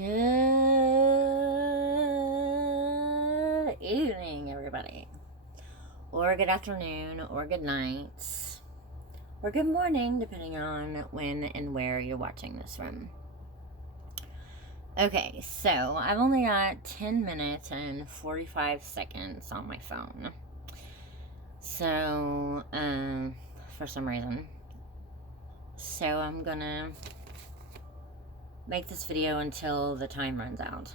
Good evening, everybody. Or good afternoon, or good night, or good morning, depending on when and where you're watching this from. Okay, so I've only got 10 minutes and 45 seconds on my phone. So, for some reason. So I'm gonna make this video until the time runs out.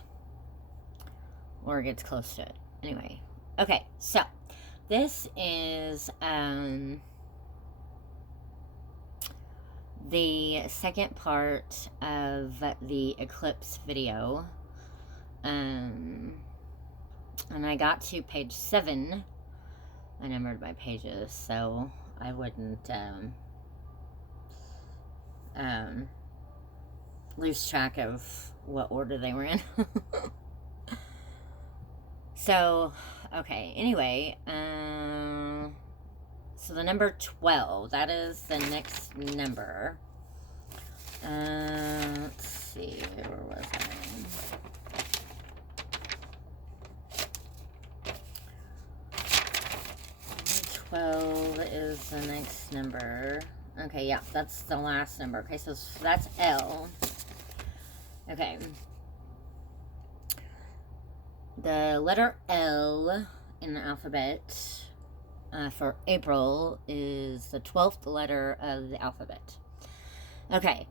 Or gets close to it. Anyway. Okay, so this is the second part of the eclipse video. And I got to page 7. I numbered my pages so I wouldn't lose track of what order they were in. So, okay, anyway, so the number 12, that is the next number. Let's see, where was I? 12 is the next number. Okay, yeah, that's the last number. Okay, so that's L. Okay. The letter L in the alphabet for April is the 12th letter of the alphabet. Okay,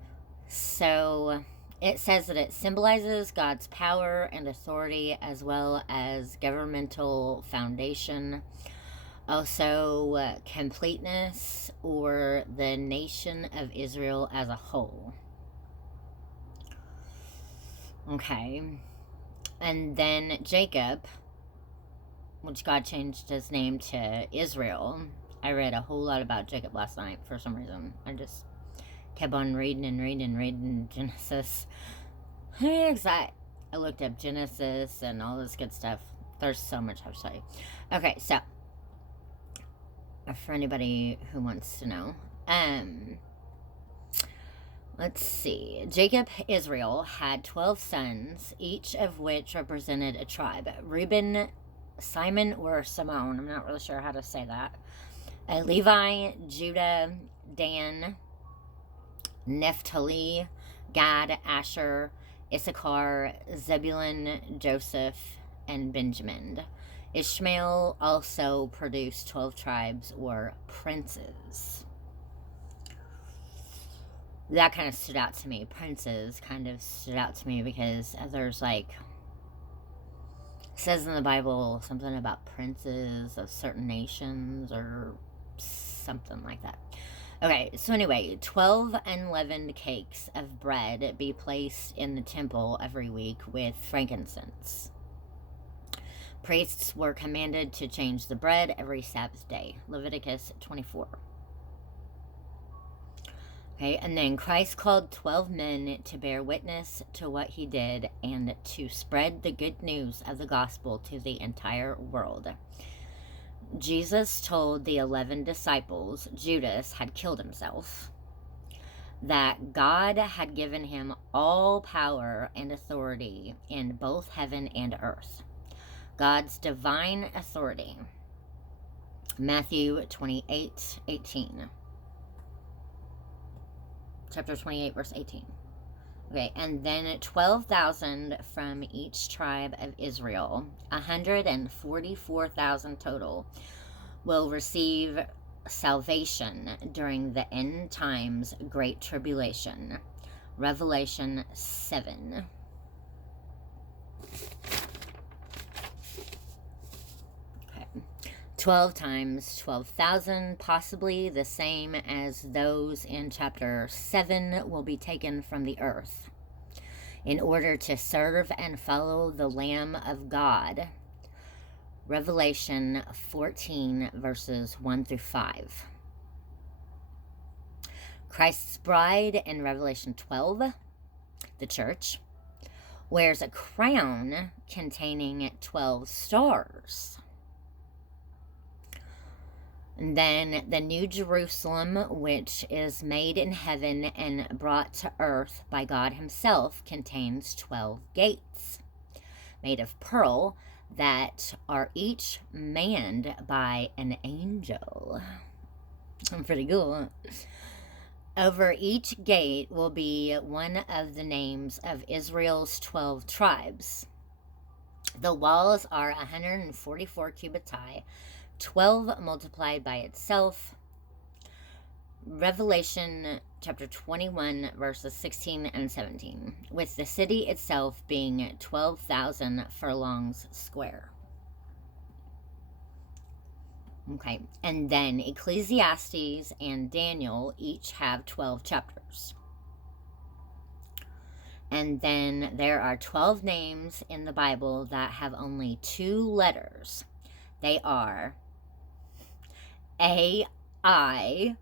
so it says that it symbolizes God's power and authority as well as governmental foundation. Also, completeness or the nation of Israel as a whole. Okay. And then Jacob, which God changed his name to Israel. I read a whole lot about Jacob last night for some reason. I just kept on reading Genesis. I looked up Genesis and all this good stuff. There's so much I have to say. Okay, so for anybody who wants to know, let's see. Jacob, Israel, had 12 sons, each of which represented a tribe. Reuben, Simon, or Simone, I'm not really sure how to say that. Levi, Judah, Dan, Naphtali, Gad, Asher, Issachar, Zebulun, Joseph, and Benjamin. Ishmael also produced 12 tribes or princes. That kind of stood out to me. Princes kind of stood out to me because there's like, it says in the Bible something about princes of certain nations or something like that. Okay, so anyway, 12 unleavened cakes of bread be placed in the temple every week with frankincense. Priests were commanded to change the bread every Sabbath day. Leviticus 24. Okay, and then Christ called 12 men to bear witness to what he did and to spread the good news of the gospel to the entire world. Jesus told the 11 disciples Judas had killed himself, that God had given him all power and authority in both heaven and earth. God's divine authority. Matthew 28:18. Chapter 28, verse 18. Okay, and then 12,000 from each tribe of Israel, 144,000 total, will receive salvation during the end times great tribulation. Revelation 7. 12 times 12,000, possibly the same as those in chapter 7, will be taken from the earth in order to serve and follow the Lamb of God. Revelation 14, verses 1 through 5. Christ's bride in Revelation 12, the church, wears a crown containing 12 stars. And then the New Jerusalem, which is made in heaven and brought to earth by God himself, contains 12 gates made of pearl that are each manned by an angel. Pretty cool. Over each gate will be one of the names of Israel's 12 tribes. The walls are 144 cubits high, 12 multiplied by itself. Revelation chapter 21, verses 16 and 17, with the city itself being 12,000 furlongs square. Okay, and then Ecclesiastes and Daniel each have 12 chapters. And then there are 12 names in the Bible that have only 2 letters. They are AI,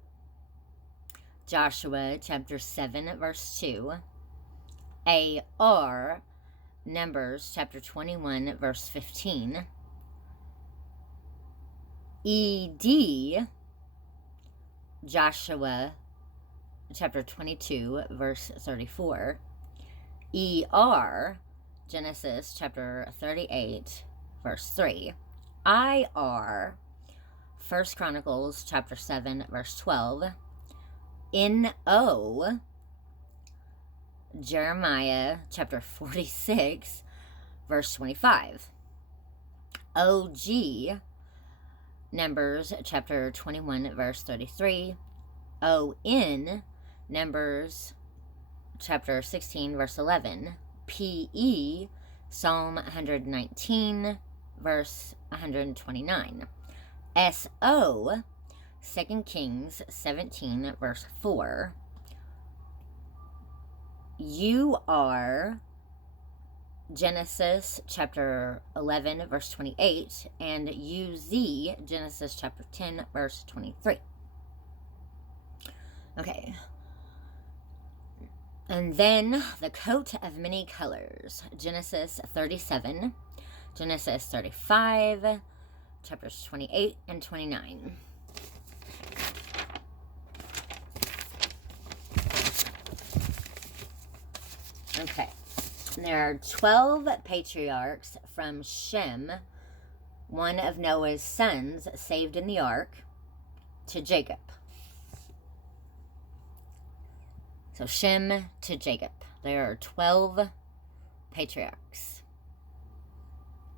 Joshua chapter 7, verse 2, AR, Numbers chapter 21, verse 15, ED, Joshua chapter 22, verse 34, ER, Genesis chapter 38, verse 3, IR, 1 Chronicles chapter 7, verse 12, NO, Jeremiah chapter 46, verse 25, OG, Numbers chapter 21, verse 33, ON, Numbers chapter 16, verse 11, PE, Psalm 119, verse 129, SO, 2 Kings 17, verse 4, UR, Genesis chapter 11, verse 28, and UZ, Genesis chapter 10, verse 23. Okay. And then the coat of many colors, Genesis 37, Genesis 35, chapters 28 and 29. Okay. There are 12 patriarchs from Shem, one of Noah's sons saved in the ark, to Jacob. So Shem to Jacob. There are 12 patriarchs.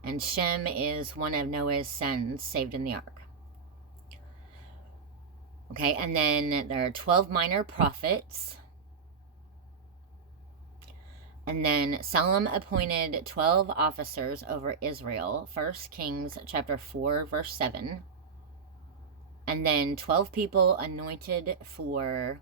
And Shem is one of Noah's sons saved in the ark. Okay, and then there are 12 minor prophets. And then Solomon appointed 12 officers over Israel. 1 Kings chapter 4, verse 7. And then 12 people anointed for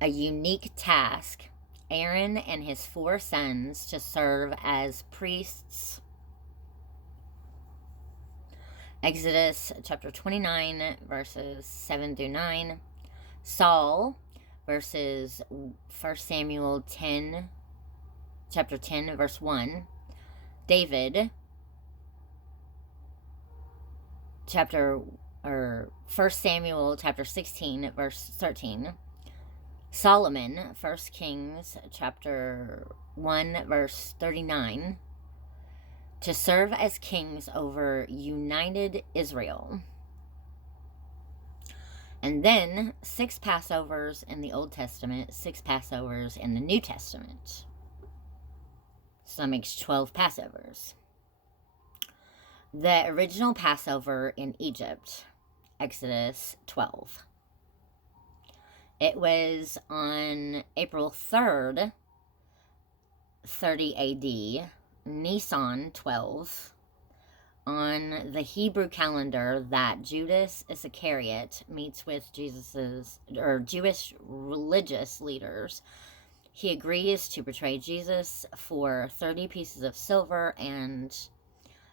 a unique task. Aaron and his 4 sons to serve as priests. Exodus chapter 29, verses 7 through 9. Saul, verses 1 Samuel 10, chapter 10, verse 1. David, 1 Samuel chapter 16, verse 13. Solomon, 1 Kings chapter 1, verse 39. To serve as kings over united Israel. And then 6 Passovers in the Old Testament, 6 Passovers in the New Testament. So that makes 12 Passovers. The original Passover in Egypt, Exodus 12. It was on April 3rd, 30 AD, Nisan 12, on the Hebrew calendar, that Judas Iscariot meets with Jewish religious leaders. He agrees to betray Jesus for 30 pieces of silver and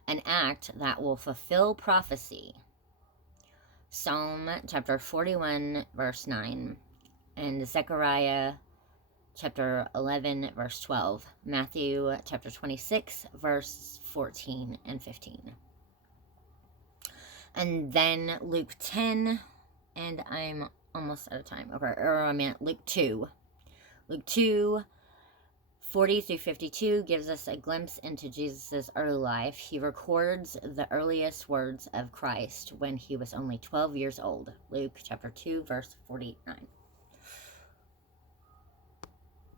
an act that will fulfill prophecy. Psalm chapter 41, verse 9, and Zechariah chapter 11, verse 12, Matthew chapter 26, verse 14 and 15. And then Luke 10, and I'm almost out of time. Okay, or I mean Luke 2. Luke 2, 40 through 52 gives us a glimpse into Jesus' early life. He records the earliest words of Christ when he was only 12 years old. Luke chapter 2, verse 49.